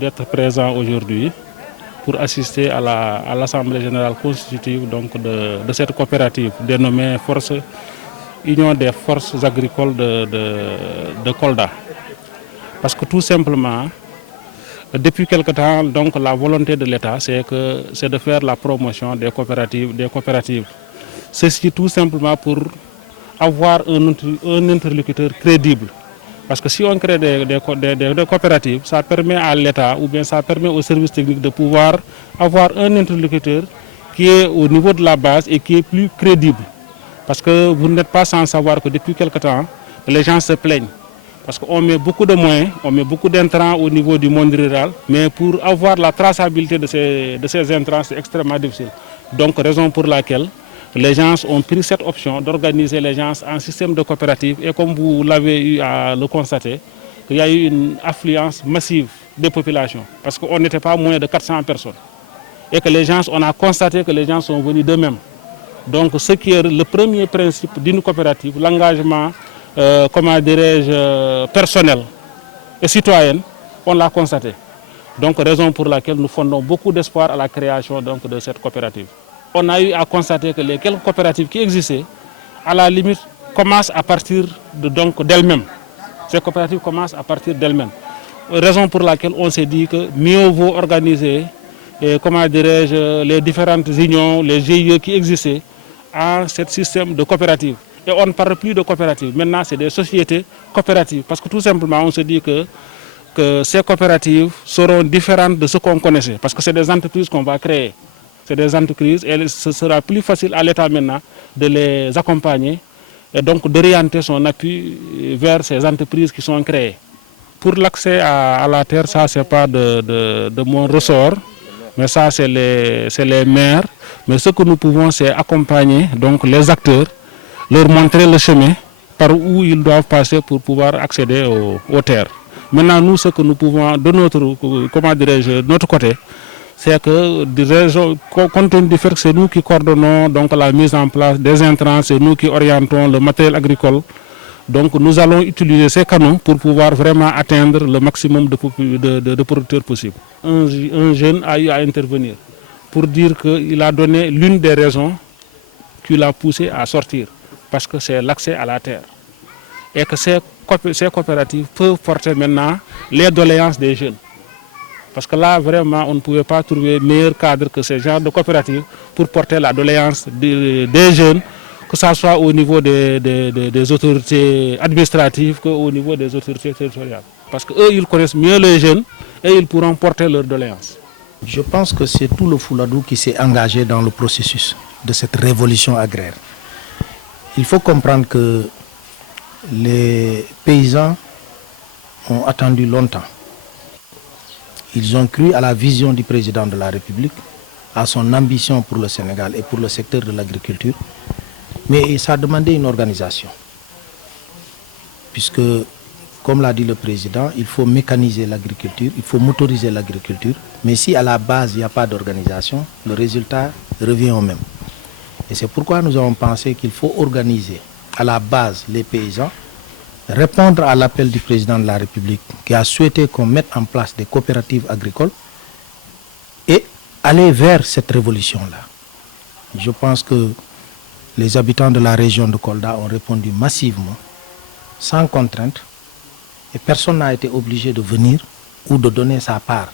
d'être présent aujourd'hui pour assister à l'Assemblée générale constitutive donc de cette coopérative dénommée Union des forces agricoles de Kolda. Parce que tout simplement, depuis quelque temps, donc, la volonté de l'État, c'est de faire la promotion des coopératives. Ceci tout simplement pour avoir un interlocuteur crédible. Parce que si on crée des coopératives, ça permet à l'État ou bien ça permet aux services techniques de pouvoir avoir un interlocuteur qui est au niveau de la base et qui est plus crédible. Parce que vous n'êtes pas sans savoir que depuis quelque temps, les gens se plaignent. Parce qu'on met beaucoup de moyens, on met beaucoup d'intrants au niveau du monde rural, mais pour avoir la traçabilité de ces intrants, c'est extrêmement difficile. Donc, raison pour laquelle les gens ont pris cette option d'organiser les gens en système de coopérative. Et comme vous l'avez eu à le constater, il y a eu une affluence massive des populations. Parce qu'on n'était pas moins de 400 personnes. Et que les gens, on a constaté que les gens sont venus d'eux-mêmes. Donc, ce qui est le premier principe d'une coopérative, l'engagement, personnel et citoyen, on l'a constaté. Donc, raison pour laquelle nous fondons beaucoup d'espoir à la création donc, de cette coopérative. On a eu à constater que les quelques coopératives qui existaient, à la limite, commencent à partir d'elles-mêmes. Ces coopératives commencent à partir d'elles-mêmes. Raison pour laquelle on s'est dit que mieux vaut organiser les différentes unions, les GIE qui existaient en ce système de coopérative. Et on ne parle plus de coopératives. Maintenant, c'est des sociétés coopératives. Parce que tout simplement, on se dit que ces coopératives seront différentes de ce qu'on connaissait. Parce que c'est des entreprises qu'on va créer. C'est des entreprises et ce sera plus facile à l'État maintenant de les accompagner et donc d'orienter son appui vers ces entreprises qui sont créées. Pour l'accès à la terre, ça c'est pas de mon ressort, mais ça c'est les maires. Mais ce que nous pouvons, c'est accompagner donc les acteurs, leur montrer le chemin par où ils doivent passer pour pouvoir accéder aux terres. Maintenant, nous, ce que nous pouvons de notre côté, c'est que compte tenu du fait que c'est nous qui coordonnons donc, la mise en place des intrants, c'est nous qui orientons le matériel agricole. Donc nous allons utiliser ces canaux pour pouvoir vraiment atteindre le maximum de producteurs possible. Un jeune a eu à intervenir pour dire qu'il a donné l'une des raisons qui l'a poussé à sortir, parce que c'est l'accès à la terre. Et que ces coopératives peuvent porter maintenant les doléances des jeunes. Parce que là, vraiment, on ne pouvait pas trouver meilleur cadre que ce genre de coopérative pour porter la doléance des jeunes, que ce soit au niveau des autorités administratives qu'au niveau des autorités territoriales. Parce qu'eux, ils connaissent mieux les jeunes et ils pourront porter leurs doléances. Je pense que c'est tout le Fouladou qui s'est engagé dans le processus de cette révolution agraire. Il faut comprendre que les paysans ont attendu longtemps. Ils ont cru à la vision du président de la République, à son ambition pour le Sénégal et pour le secteur de l'agriculture. Mais ça a demandé une organisation. Puisque, comme l'a dit le président, il faut mécaniser l'agriculture, il faut motoriser l'agriculture. Mais si à la base, il n'y a pas d'organisation, le résultat revient au même. Et c'est pourquoi nous avons pensé qu'il faut organiser à la base les paysans, répondre à l'appel du président de la République qui a souhaité qu'on mette en place des coopératives agricoles et aller vers cette révolution-là. Je pense que les habitants de la région de Kolda ont répondu massivement, sans contrainte, et personne n'a été obligé de venir ou de donner sa part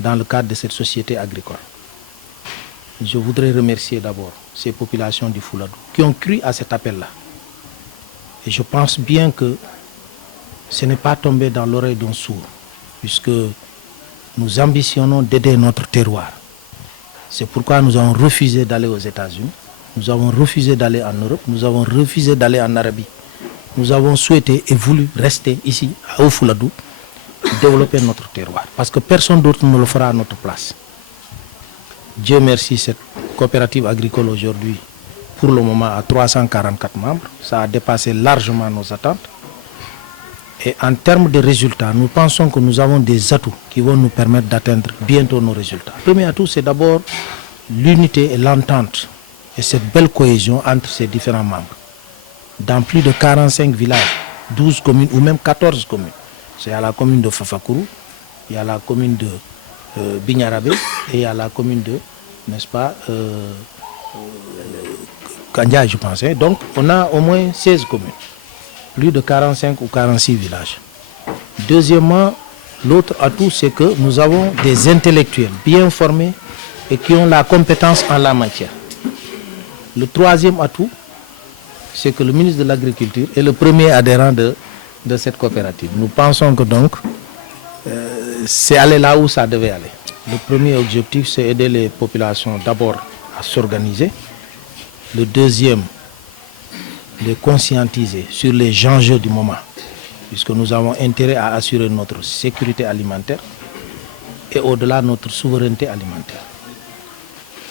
dans le cadre de cette société agricole. Je voudrais remercier d'abord ces populations du Fouladou qui ont cru à cet appel-là. Et je pense bien que ce n'est pas tombé dans l'oreille d'un sourd, puisque nous ambitionnons d'aider notre terroir. C'est pourquoi nous avons refusé d'aller aux États-Unis, nous avons refusé d'aller en Europe, nous avons refusé d'aller en Arabie. Nous avons souhaité et voulu rester ici, au Fouladou, développer notre terroir. Parce que personne d'autre ne le fera à notre place. Dieu merci, cette coopérative agricole aujourd'hui, pour le moment, à 344 membres. Ça a dépassé largement nos attentes. Et en termes de résultats, nous pensons que nous avons des atouts qui vont nous permettre d'atteindre bientôt nos résultats. Le premier atout, c'est d'abord l'unité et l'entente et cette belle cohésion entre ces différents membres. Dans plus de 45 villages, 12 communes ou même 14 communes. C'est à la commune de Fafakourou, Il y a la commune de Bignarabé et il y a la commune de, n'est-ce pas, Kandia, je pense. Donc, on a au moins 16 communes, plus de 45 ou 46 villages. Deuxièmement, l'autre atout, c'est que nous avons des intellectuels bien formés et qui ont la compétence en la matière. Le troisième atout, c'est que le ministre de l'Agriculture est le premier adhérent de cette coopérative. Nous pensons que donc, c'est aller là où ça devait aller. Le premier objectif, c'est aider les populations d'abord à s'organiser. Le deuxième, les conscientiser sur les enjeux du moment, puisque nous avons intérêt à assurer notre sécurité alimentaire et au-delà notre souveraineté alimentaire.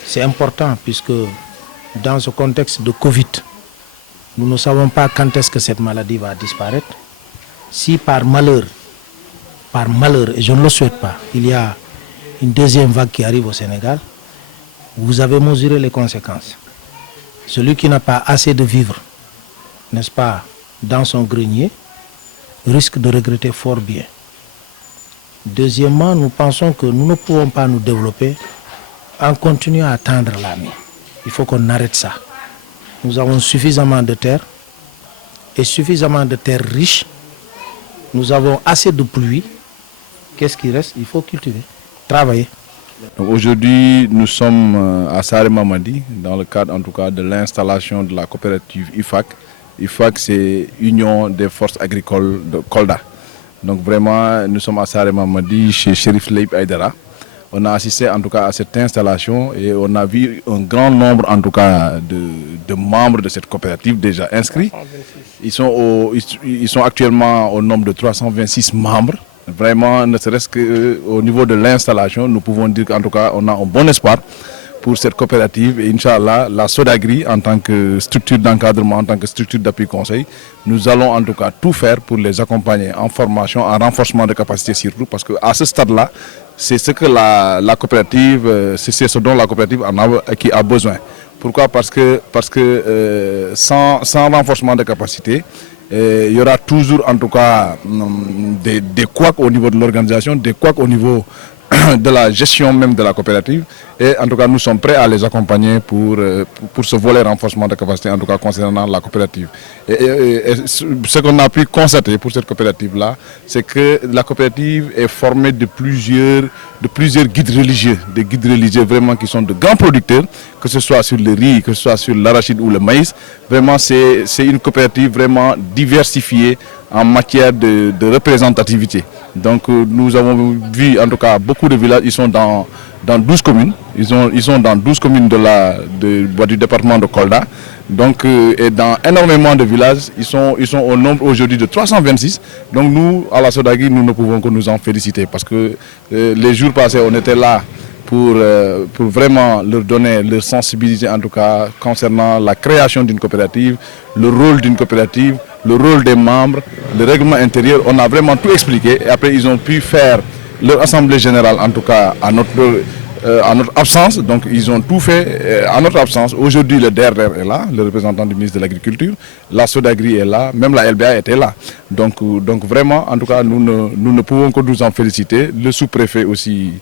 C'est important puisque dans ce contexte de Covid, nous ne savons pas quand est-ce que cette maladie va disparaître. Si par malheur, et je ne le souhaite pas, il y a une deuxième vague qui arrive au Sénégal, vous avez mesuré les conséquences. Celui qui n'a pas assez de vivres, n'est-ce pas, dans son grenier, risque de regretter fort bien. Deuxièmement, nous pensons que nous ne pouvons pas nous développer en continuant à tendre la main. Il faut qu'on arrête ça. Nous avons suffisamment de terre et suffisamment de terres riches. Nous avons assez de pluie. Qu'est-ce qui reste? Il faut cultiver, travailler. Aujourd'hui, nous sommes à Saré Mamadi, dans le cadre en tout cas de l'installation de la coopérative IFAC. IFAC, c'est Union des forces agricoles de Kolda. Donc vraiment, nous sommes à Saré Mamadi chez Chérif Leib Aïdara. On a assisté en tout cas à cette installation et on a vu un grand nombre en tout cas de membres de cette coopérative déjà inscrits. Ils sont actuellement au nombre de 326 membres. Vraiment, ne serait-ce qu'au niveau de l'installation, nous pouvons dire qu'en tout cas, on a un bon espoir pour cette coopérative. Et Inch'Allah, la Sodagri, en tant que structure d'encadrement, en tant que structure d'appui conseil, nous allons en tout cas tout faire pour les accompagner en formation, en renforcement de capacités surtout, parce qu'à ce stade-là, c'est ce que la coopérative, c'est ce dont la coopérative qui a besoin. Pourquoi? Parce que sans renforcement de capacités, il y aura toujours en tout cas des couacs au niveau de l'organisation, des couacs au niveau de la gestion même de la coopérative. Et en tout cas, nous sommes prêts à les accompagner pour ce volet renforcement de capacité, en tout cas concernant la coopérative. Et ce qu'on a pu constater pour cette coopérative-là, c'est que la coopérative est formée de plusieurs guides religieux, des guides religieux vraiment qui sont de grands producteurs, que ce soit sur le riz, que ce soit sur l'arachide ou le maïs. Vraiment, c'est une coopérative vraiment diversifiée en matière de représentativité. Donc nous avons vu en tout cas beaucoup de villages, ils sont dans 12 communes, ils sont dans 12 communes du département de Kolda. Donc, et dans énormément de villages, ils sont au nombre aujourd'hui de 326. Donc nous, à la Sodagri, nous ne pouvons que nous en féliciter parce que les jours passés, on était là pour vraiment leur donner leur sensibilité, en tout cas concernant la création d'une coopérative, le rôle d'une coopérative, le rôle des membres, le règlement intérieur. On a vraiment tout expliqué et après ils ont pu faire leur assemblée générale, en tout cas à notre absence. Donc ils ont tout fait à notre absence. Aujourd'hui le DRR est là, le représentant du ministre de l'Agriculture, la Sodagri est là, même la LBA était là. Donc vraiment, en tout cas, nous ne pouvons que nous en féliciter. Le sous-préfet aussi,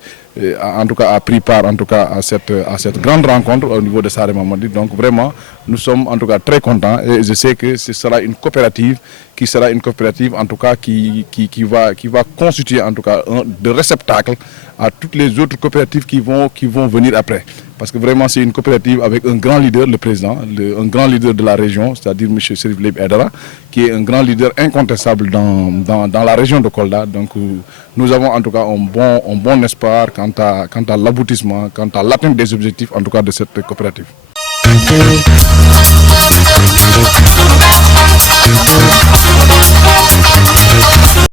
en tout cas, a pris part en tout cas à cette grande rencontre au niveau de Saré Mamadi. Donc vraiment, nous sommes en tout cas très contents et je sais que ce sera une coopérative qui sera une coopérative en tout cas qui va constituer en tout cas de réceptacle à toutes les autres coopératives qui vont venir après. Parce que vraiment c'est une coopérative avec un grand leader, le président, un grand leader de la région, c'est-à-dire M. Chérif Leib Aïdara, qui est un grand leader incontestable dans la région de Kolda. Donc nous avons en tout cas un bon espoir quant à l'aboutissement, quant à l'atteinte des objectifs en tout cas de cette coopérative.